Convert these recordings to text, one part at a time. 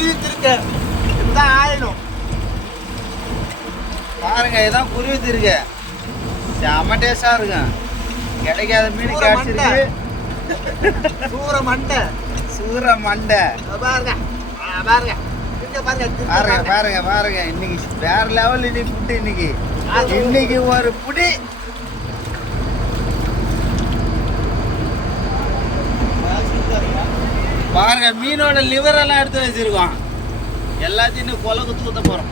குருவி திருக்க இதுதான் ஆயிடும் பாருங்க இதான் குருவி இருக்கு செம்ம டேஸ்டா இருக்கும். கிடைக்காத மீன் கிடைச்சிருக்கு சூற மண்டை. சூற மண்டை. பாருங்க. பாருங்க. பாருங்க பாருங்க பாருங்க. இன்னைக்கு வேற லெவல் இன்னைக்கு புட்டு இன்னைக்கு. இன்னைக்கு ஒரு புடி. பாருங்க மீனோட லிவர் எல்லாம் எடுத்து வச்சிருக்கோம். எல்லாத்தையும் இன்னும் கொலை குத்து போறோம்.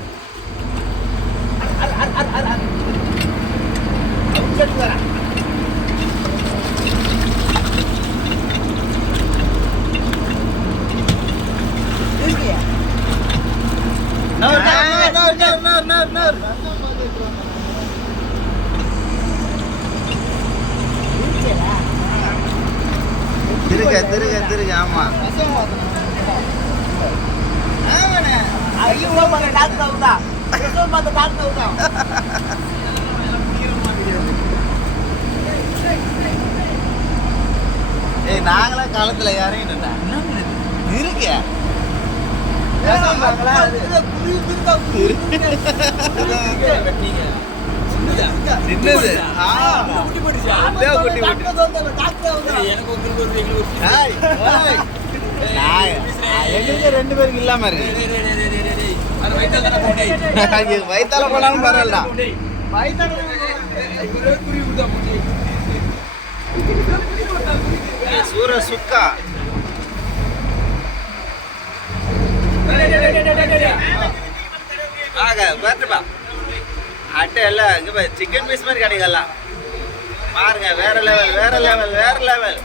திருக்க திருக்க திருக்க திருக ஆமா. டாக்டர் டாக்டர் அவுத்தா. ஏய் நாங்களே காலத்துல இருக்க திருக்க, குருவி திருக்க. சின்னது. குட்டி போட்டுச்சா குட்டி அவுத்தா. எனக்கு ஒரு எங்களுக்கு நான், ரெண்டு பேருக்கு இல்லாம இருக்கு. வயித்தால போனாலும் பரவாயில்ல சூர சுக்கா. ஆக பாருப்பா அட்டை எல்லாம் இங்க பாரு சிக்கன் பீஸ் மாதிரி கிடைக்கலாம் பாருங்க வேற லெவல் வேற லெவல் வேற லெவல்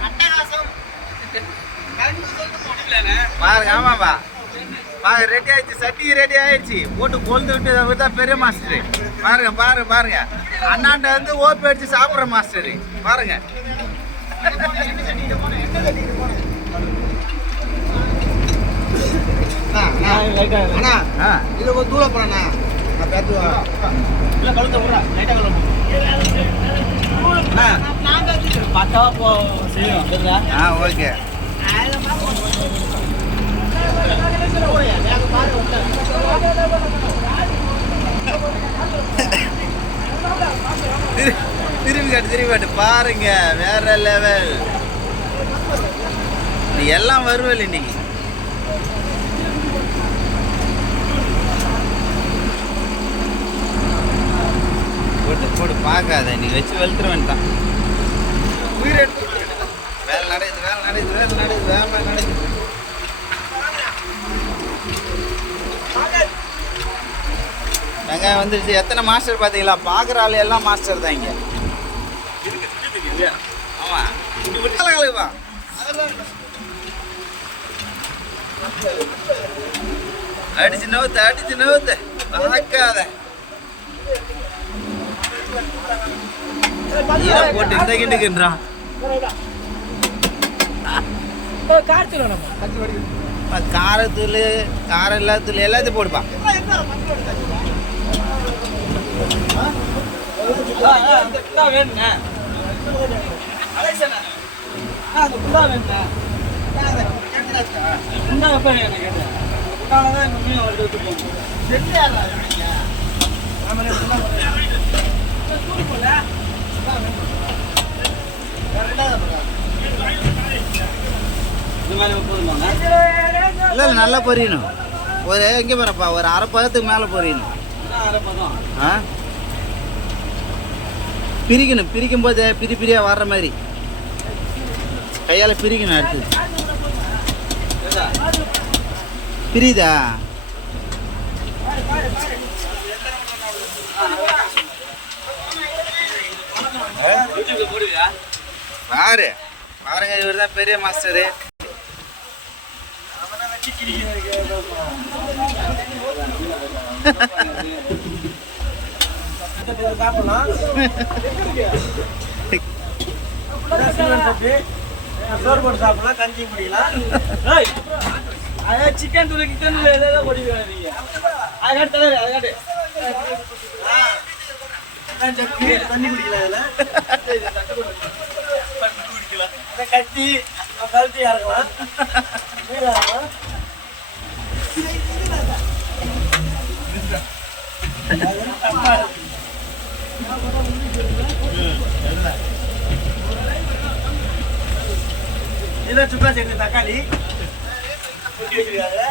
பாருங்க ஆமாப்பா. பாருங்க ரெடி ஆயிடுச்சு. சட்டி ரெடி ஆயிடுச்சு. போட்டு கொழுந்து விட்டு தான் பெரிய மாஸ்டர் பாருங்க பாருங்க பாருங்க. அண்ணாண்ட வந்து ஓப்பி அடிச்சு சாப்பிட்ற மாஸ்டர் பாருங்க. இது ஒரு தூள போறேண்ணா நான் பேசுவேன் பக்காவா போ செய்யும் சரியா ஆ ஓகே. திரும்பி காட்டு திரும்பி காட்டு பாருங்க வேற லெவல் நீ எல்லாம் வருவல் இன்னைக்கு. போட்டு போட்டு பார்க்காத நீ வச்சு வெளுத்துற வேண்டாம் உயிர் எடுத்து வேலை நடக்குது வேலை நடக்குது வேலை நடக்குது வேலை நடக்குது வந்துருச்சு. எத்தனை மாஸ்டர் பார்த்தீங்களா பார்க்குற ஆள் எல்லாம் மாஸ்டர் தான் இங்கே. ஆமாம் அடிச்சு நவுத்து அடிச்சு நவுத்து பார்க்காத போட்டு இந்த கிண்டுக்குன்றான் காரத்தூள் காரம் இல்லாத தூள் எல்லாத்தையும் போடுப்பா வேணுண்ணே அது புல்லா வேணுண்ணே என்ன எப்போ வேணும் கேட்டேன் புல்லால தான் இந்த மீன் போகும் மாதிரி போதுமாண்ணே இல்லை இல்லை நல்லா பொரியணும். ஒரு எங்கே போகிறப்பா ஒரு அரை பதத்துக்கு மேலே பொரியணும். ஆ? பிரிக்கணும் பிரிக்கும் போது பிரி பிரியாக வர்ற மாதிரி. கையால் பிரிக்கணும் அடுத்து. பிரியுதா? பாரு. பாருங்க இவர் தான் பெரிய மாஸ்டரு சோறு போட்டு சாப்பிடலாம் கஞ்சி குடிக்கலாம் அதான் சிக்கன் தூள் கிக்கன் தூள் எதாவது போடுவீங்க நீங்க அதை காட்டு தலைவர் அதை காட்டு தண்ணி குடிக்கலாம் இதுல கட்டி கழுத்தி இறக்கலாம் இறக்கலாம் இதான் சுக்கா சேர்ந்த தக்காளி. கொட்டி வச்சிருக்காங்க.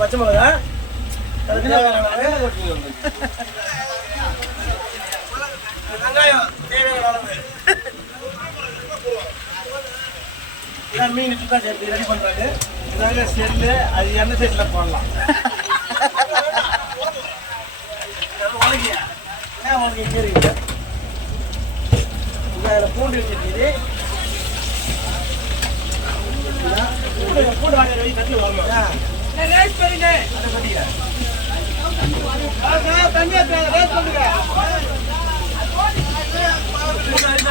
பச்சை மிளகா. மீன் சுக்கா சேர்த்து ரெடி பண்ணுறாங்க இதாங்க செல்லு. அது எண்ணெய் செட்டில் போடலாம். உலகியா ஏன் உலகி கேறீங்க அதில் பூண்டு வச்சிருக்கீங்க பூண்டு பூண்டு வாங்க வெளியே தட்டி வரணும் ரேஸ் பண்ணுங்க அதை கட்டிக்கிறேன் தண்ணி ரேஸ் பண்ணுங்க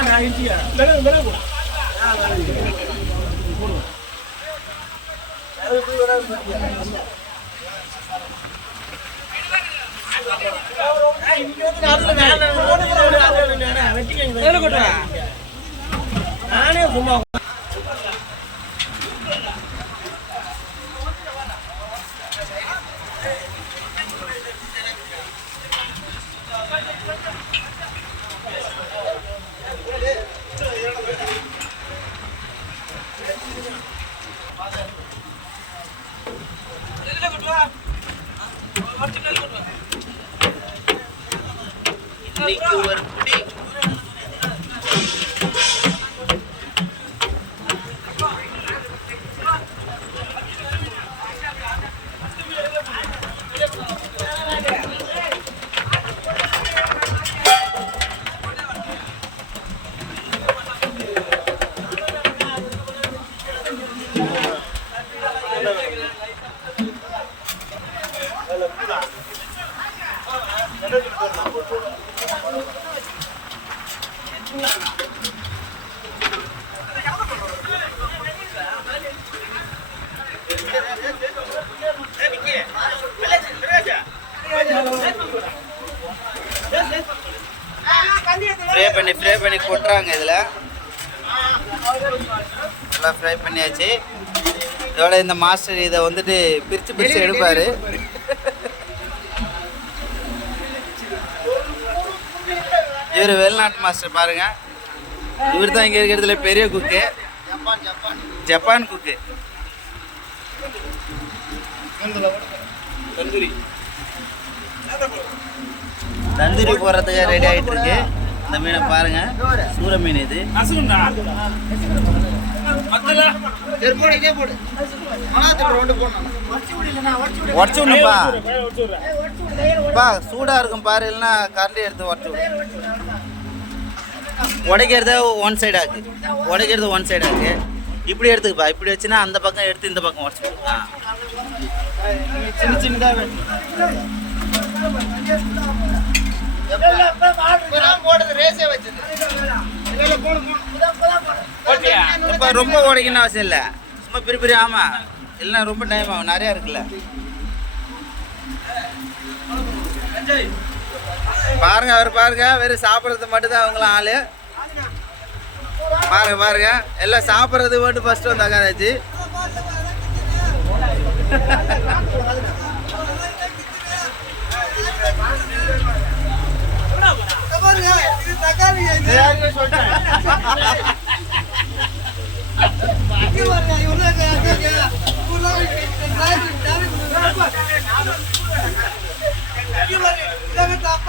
நான் இன்ச்சிக்கிறேன் மிளகு மிளகு கூட ஆ மிளகு நானே சும்மா ஃப்ரை பண்ணி ஃப்ரை பண்ணி கொட்டுறாங்க இதில். நல்லா ஃப்ரை பண்ணியாச்சு. இதோட இந்த மாஸ்டர் இதை வந்துட்டு பிரித்து பிரித்து எடுப்பார். இவர் வெளிநாட்டு மாஸ்டர் பாருங்க. இவர் தான் இங்கே இருக்கிறதுல பெரிய cook Japan cook tandoori. Tandoori போடுறதுக்கு ரெடி ஆகிட்டு இருக்கு இந்த மீனை பாருங்க. சூர மீன் இது. உடச்சு விடணும்ப்பா பா சூடா இருக்கும் பாரு இல்லைன்னா கரண்டி எடுத்து உடச்சு விடு. உடைக்கிறது ஒன் சைடு ஆக்கு. உடைக்கிறது ஒன் சைடு ஆக்கு. இப்படி எடுத்துக்கப்பா. இப்படி வச்சுன்னா அந்த பக்கம் எடுத்து இந்த பக்கம் உடச்சு. ஆ. சின்ன சின்னதாக இப்ப ரொம்ப உடைக்கணும் அவசியம் இல்லை. சும்மா பெரிய பெரிய ஆமா. இல்லைன்னா ரொம்ப டைம் ஆகும். நிறையா இருக்குல்ல. பாருங்க அவர் பாருங்க. வெறும் சாப்பிட்றது மட்டும்தான் அவங்களாம் ஆளு. பாருங்க பாருங்க. எல்லாம் சாப்பிட்றது மட்டும் ஃபர்ஸ்ட் வந்து சொல்றேன்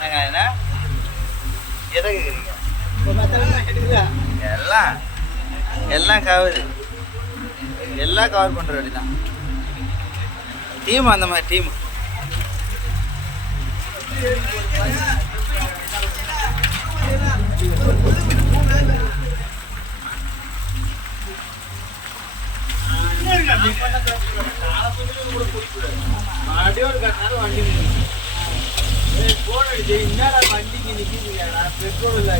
என்னங்க என்ன எதை கேட்குறீங்க எல்லாம். எல்லாம் கவர். எல்லாம் கவர் பண்ணுற வழி தான் டீம் அந்த மாதிரி டீம். மறுபடியும் ஒரு கட்டினாலும் வண்டி போன் அடிச்சு என்னடா வண்டிக்கு நிற்கிதுடா பெட்ரோல் இல்லை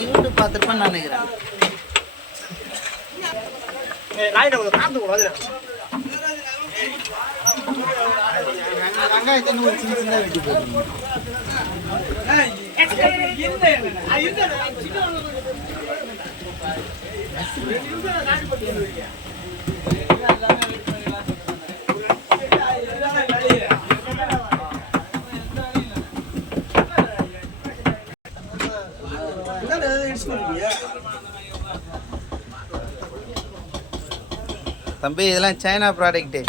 யூடியூப் பார்த்துருப்பேன்னு நினைக்கிறேன் வெங்காயத்தை இன்னும் ஒரு சின்ன சின்ன வெட்டி போட்டுருங்க தம்பி இதெல்லாம் சைனா ப்ராடக்ட்டு